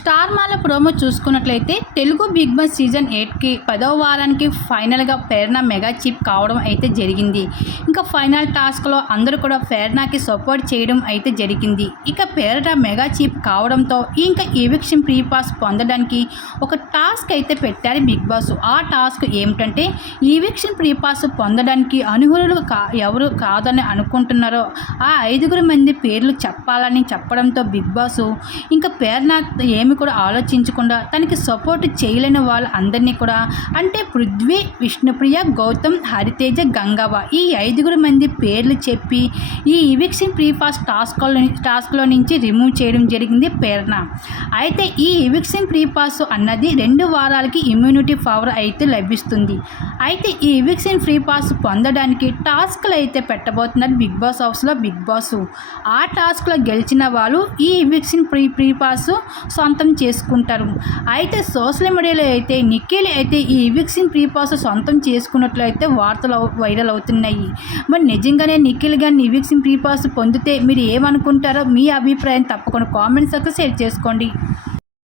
Star మాల promo చూసుకున్నట్లయితే Telugu big boss season ఎయిట్కి పదవ వారానికి ఫైనల్గా ప్రేరణ మెగా చిప్ కావడం అయితే జరిగింది. ఇంకా ఫైనల్ టాస్క్లో అందరూ కూడా ప్రేరణకి సపోర్ట్ చేయడం అయితే జరిగింది. ఇక ప్రేరణ మెగా చిప్ కావడంతో ఇంకా ఈవిక్షన్ ప్రీ పాస్ పొందడానికి ఒక టాస్క్ అయితే పెట్టారు బిగ్ బాస్. ఆ టాస్క్ ఏమిటంటే ఈవిక్షన్ ప్రీ పాస్ పొందడానికి అనుగురులు కా ఎవరు కాదని అనుకుంటున్నారో ఆ ఐదుగురు మంది పేర్లు చెప్పాలని చెప్పడంతో బిగ్ బాస్ ఇంకా ప్రేరణ ఏమి కూడా ఆలోచించకుండా తనకి సపోర్ట్ చేయలేని వాళ్ళ అందరినీ కూడా అంటే పృథ్వీ విష్ణుప్రియ గౌతమ్ హరితేజ గంగవ ఈ ఐదుగురు మంది పేర్లు చెప్పి ఈ ఇవిక్షన్ ప్రీ పాస్ టాస్క్లో టాస్క్లో నుంచి రిమూవ్ చేయడం జరిగింది ప్రేరణ. అయితే ఈ ఇవిక్షన్ ప్రీ పాస్ అన్నది రెండు వారాలకి ఇమ్యూనిటీ పవర్ అయితే లభిస్తుంది. అయితే ఈ ఇవిక్షన్ ఫ్రీ పాస్ పొందడానికి టాస్క్లు అయితే పెట్టబోతున్నారు బిగ్ బాస్ హౌస్లో బిగ్ బాస్. ఆ టాస్క్లో గెలిచిన వాళ్ళు ఈ ఇవిక్షన్ ప్రీ ప్రీ పాస్ సొంతం చేసుకుంటారు. అయితే సోషల్ మీడియాలో అయితే నిఖిల్ అయితే ఈ ఈవిక్సిన్ ప్రీ పాస్ సొంతం చేసుకున్నట్లయితే వార్తలు వైరల్ అవుతున్నాయి. మరి నిజంగానే నిఖిల్ గారిని ఈవిక్సిన్ ప్రీ పాస్ పొందితే మీరు ఏమనుకుంటారో మీ అభిప్రాయం తప్పకుండా కామెంట్స్ షేర్ చేసుకోండి.